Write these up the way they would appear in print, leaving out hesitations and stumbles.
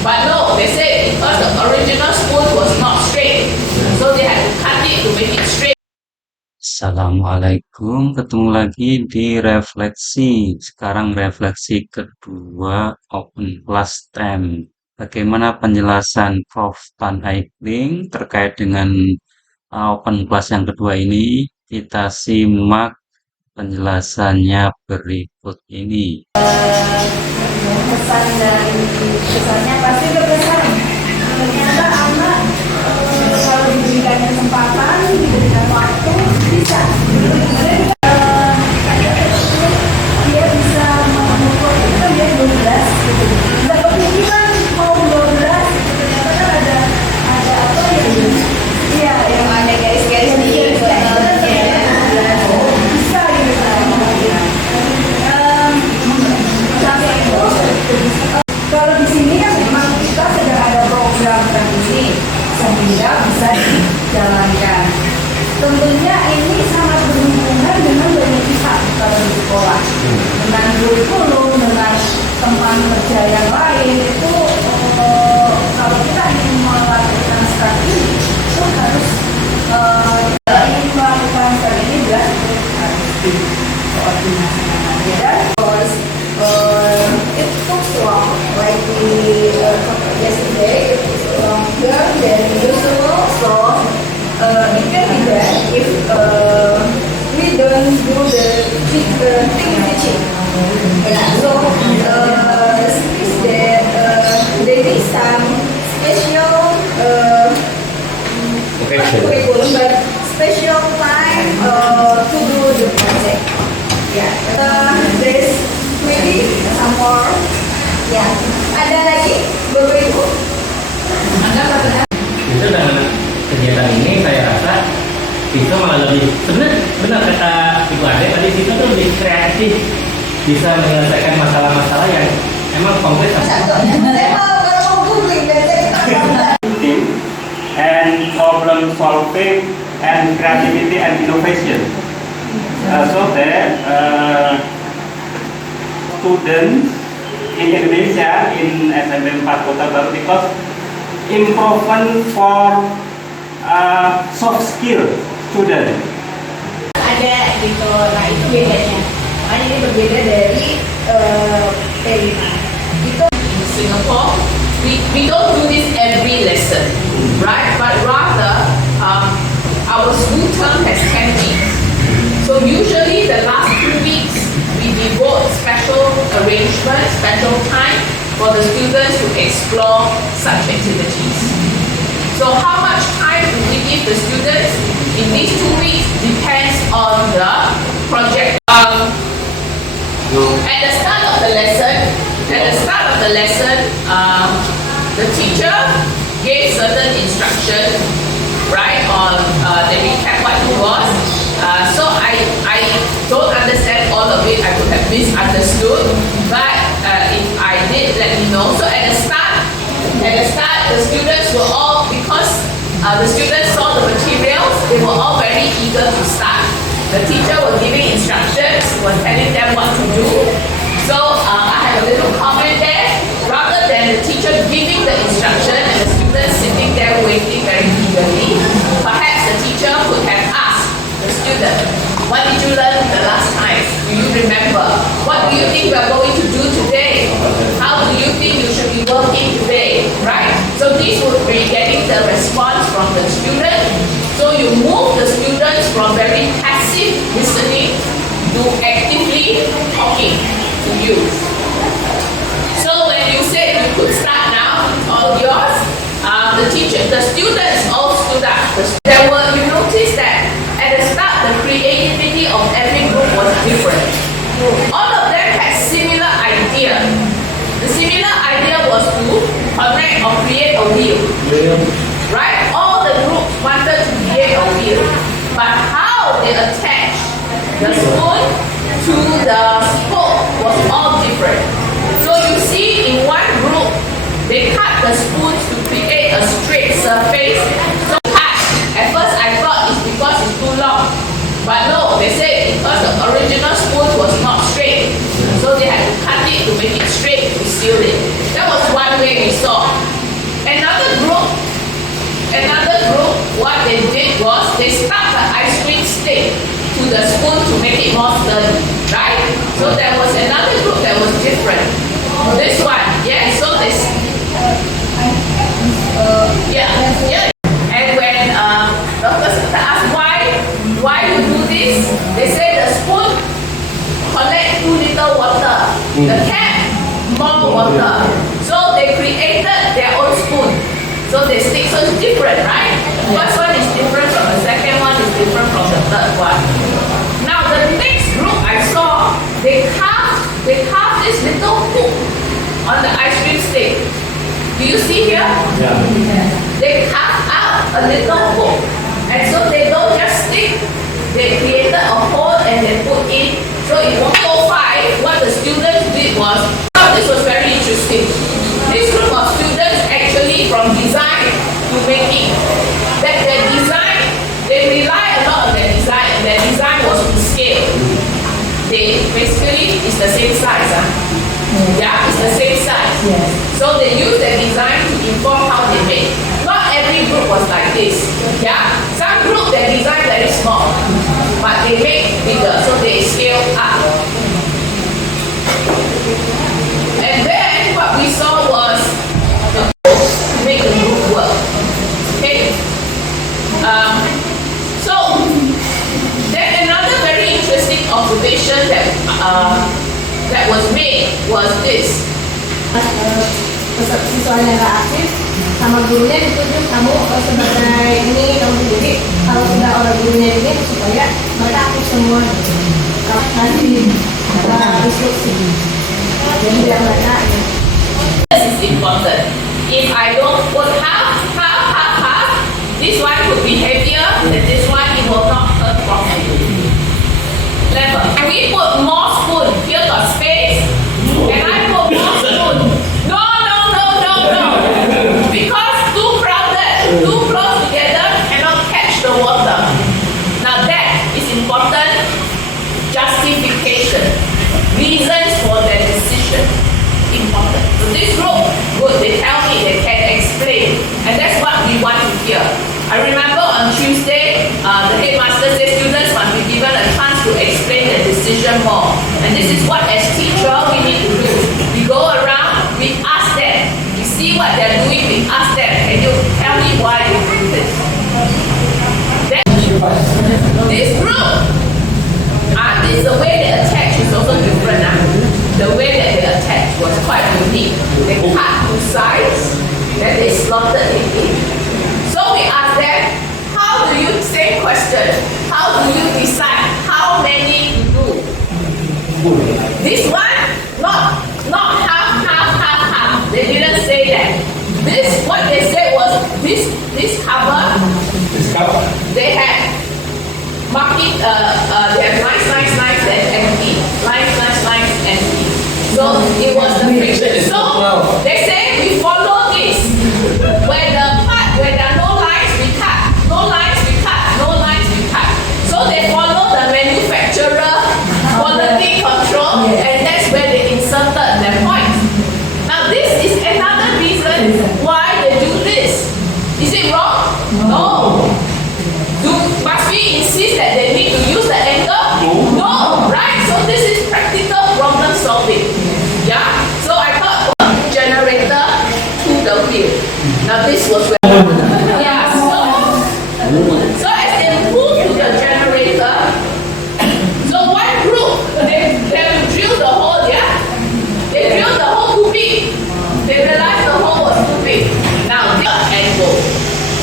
But no, they said because the original spoon was not straight, so they had to cut it to make it straight. Assalamualaikum, ketemu lagi di Refleksi. Sekarang refleksi kedua Open Class 10. Bagaimana penjelasan Prof. Tan Aikling terkait dengan Open Class yang kedua ini? Kita simak penjelasannya berikut ini. Pesannya pasti berkesan. Ternyata anak kalau diberikan kesempatan, diberikan waktu, bisa. Dia bisa mengukur itu kan dia 12 gitu. Nggak kepikiran mau 12 gitu. Ternyata kan ada apa ya? Iya, yang ada garis-garis di bisa gitu kan. Sampai itu. Kalau di sini kan memang kita sedang ada program ini sehingga bisa dijalankan. Tentunya ini sangat berhubungan dengan banyak pihak kalau di sekolah, dengan kurikulum, dengan tempat kerja yang lain. Itu kalau kita ingin melakukan strategi itu harus ingin melakukan strategi jelas harus dikoordinasikan. Dan it took long, like we yesterday, it was longer than usual. So it can be bad if we don't do the teaching. So since they need some special curriculum, but special time to do the project. Yeah, there's maybe some more. Ya, ada lagi Bapak Ibu? Itu dengan kegiatan ini saya rasa itu malah lebih benar kata Ibu Ade tadi, itu tuh lebih kreatif, bisa menyelesaikan masalah-masalah yang emang kompleks. And problem solving and creativity and innovation. So that students in Indonesia in SMPN Kotabaru because improvement for soft skill student. Ada gitu, nah itu bedanya. Makanya ini berbeda dari P5. Itu In Singapore, we don't do this every lesson, right? But rather, our school term has 10 weeks. So usually the last 2 weeks, we devote special arrangement, special time for the students to explore such activities. So how much time do we give the students in these 2 weeks depends on the project. At the start of the lesson, the teacher gave certain instruction, right? On they recap what it was. So I don't understand all of it. I could have misunderstood, but if I did, let me know. So at the start, the students were all, because the students saw the materials, they were all very eager to start. The teacher was giving instructions, was telling them what to do. So I had a little comment there. Rather than the teacher giving the instruction and the students sitting there waiting very eagerly, perhaps the teacher could have asked the student, what did you learn the last time? Do you remember? What do you think we are going to do today? How do you think you should be working today? Right? So this would be getting the response from the student. So you move the students from very passive listening to actively talking to you. So when you said you could start now, all yours, the students all stood up. You notice that at the start, the creativity of every group was different. All of them had similar idea. The similar idea was to connect or create a wheel. Right? All the groups wanted to create a wheel. But how they attached the spoon to the spoke was all different. So you see in one group, they cut the spoons to create a straight surface. So at first I thought it's because it's too long. But no, they said because the original spoon was not straight. So they had to cut it to make it straight to seal it. That was one one way we saw. Another group, what they did was they stuck the ice cream stick to the spoon to make it more sturdy, right? So there was another group that was different. This one, yeah, so this, yeah. And when Dr. Sutta asked why you do this, they say the spoon collect too little water, the cap more water. So they created their own spoon. So they stick, so it's different, right? The first one is different from the second one, is different from the third one. Now the next group I saw, they carved this little hook on the ice cream stick. Do you see here? Yeah. They carved out a little hook. And so they don't just stick, they created a hole and they put in. So in 105, what the students did was, this was very interesting. This group of students actually from design to making, that their design, they rely a lot on their design, and their design was to scale. They basically, it's the same size. Yeah, it's the same size. Yes. So they use their design to inform how they make. Not every group was like this. Yeah, some group their design very small, but they make bigger, so they scale up. And then what we saw was to make the group work. Okay. So then another very interesting observation that was made was this. Siswanya nggak aktif, sama gurunya ditunjuk kamu sebagai ini, kamu jadi kalau sudah orang gurunya ini supaya mereka aktif semua. Nanti diskusi. Jadi biar mereka. This is important. If I don't put half, this one could be heavier, and this one it will not hurt properly. Level. Can we put more spoon? Here got space. Can I put more spoon? No. Because too crowded, too close together, cannot catch the water. Now that is important. Justification. Reasons for their decision. Important. So this group, good, they tell me they can explain. And that's what we want to hear. I remember on Tuesday, the headmaster said students must be given a chance to explain their decision more. And this is what as teacher we need to do. We go around, we ask them. We see what they're doing, we ask them. Can you tell me why you do this? Then, this group, this is the way they attach is also different. The way that they attach was quite unique. They cut two sides, then they slotted it in. So we asked them, how do you, same question, how do you decide how many to do? This one, not half. They didn't say that. This, what they said was, this cover, they had marking, they have lines, and empty. Lines, empty. So it was the friction. So they say we follow this. Where there are no lines, we cut. No lines, we cut. So they follow the manufacturer quality control, and that's where they inserted their point. Now this is another reason why they do this. Is it wrong? No. Must we insist that they need to use the angle? No, right? So this is practical problem solving. Yeah? So I thought generator to the wheel. Now this was where so as they move to the generator, so one group they drill the hole, yeah? They drilled the hole too big. They realized the hole was too big. Now the angle.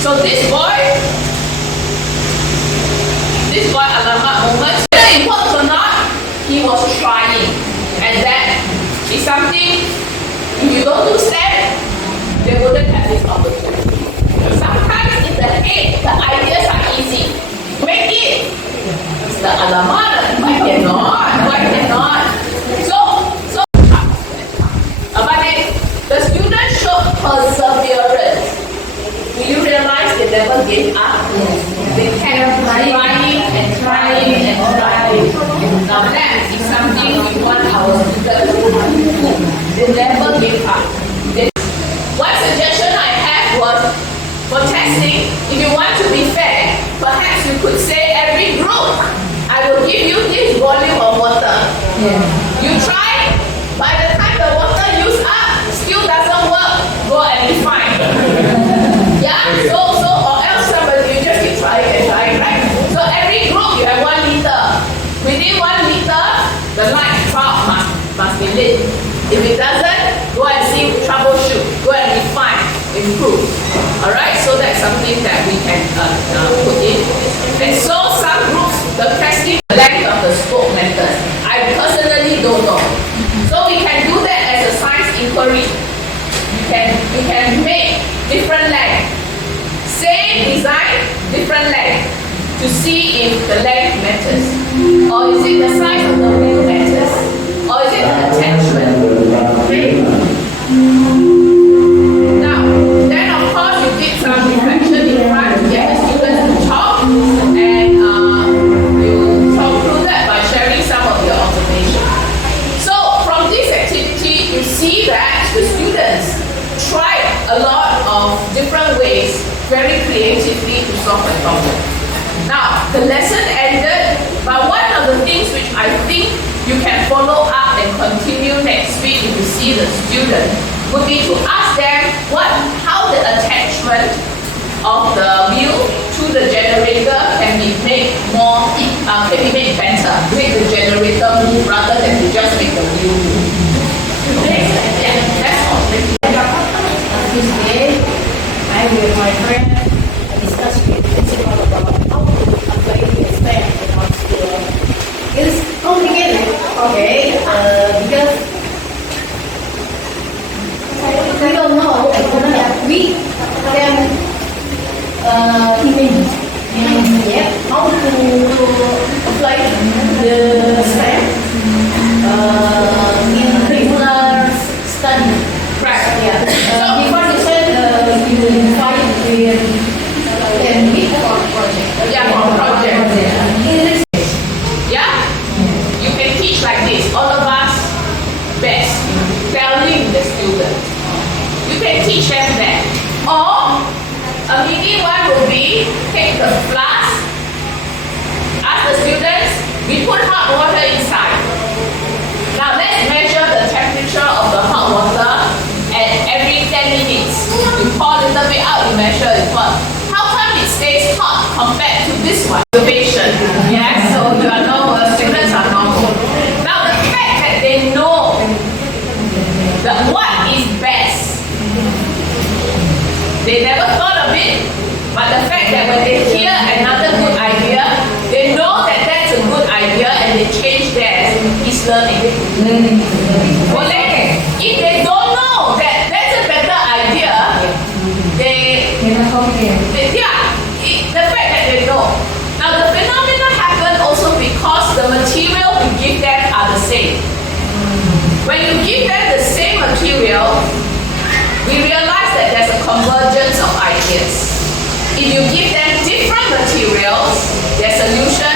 So this boy, alamak moment, whether it works or not, he was trying. And that is something, if you don't do STEM, they wouldn't have this opportunity. Sometimes in the head, the ideas are easy. Make it. It's the alamak, why cannot? So, but the students showed perseverance. Do you realize they never gave up? They kept trying. Now that is something we want our students to do. They never give up. If it doesn't, go and see, troubleshoot, go and refine, improve. Alright, so that's something that we can put in. And so some groups, the testing length of the scope matters. I personally don't know. So we can do that as a science inquiry. You can make different length. Same design, different length. To see if the length matters. Or is it the size of the wheel matters? Or is it the attachment? Okay? Now, then of course you did some reflection in front to get the students to talk, and you talk through that by sharing some of your observations. So from this activity, you see that the students tried a lot of different ways, very creatively, to solve a problem. Now, the lesson ended, but one of the things which I think you can follow up and continue next week if you see the student would be to ask them how the attachment of the wheel to the generator can be made better, make the generator move rather than to just make the wheel move. Okay? Yeah, that's all. Tuesday, I with my friend discuss with principal about how to apply the STEM in our school. It's complicated, okay? Because we don't know we can imagine yet how to apply the STEM in regular study. Right. Yeah. Before you said you will invite with project. Yeah, for project. Yeah? You can teach like this. All of us best telling the students. You can teach them that. Or a mini one will be take the flask, ask the students, we put hot water inside. Now let's measure the temperature of the hot water at every 10 minutes. You pour a little bit out, you measure it. How come it stays hot compared to this one? Observation. Yes, so you are normal, students are normal. Now the fact that they know that what is best, they never thought of it, but the fact that when they hear another good idea, they know that that's a good idea and they change theirs is learning. If they don't know that that's a better idea, the fact that they know. Now the phenomena happen also because the material we give them are the same. When you give them the same material, we realize that there's a convergence of ideas. If you give them different materials, their solution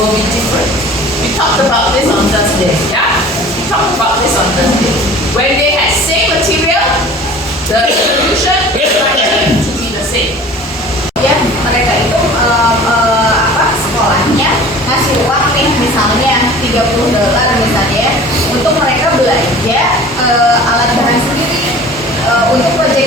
will be different. We talked about this on Thursday, yeah? We talked about this on Thursday. When they had same material, the solution is likely to be the same. Ya, mereka itu sekolahnya ngasih uang nih misalnya $30 misalnya untuk mereka belanja alat bahan sendiri untuk proyek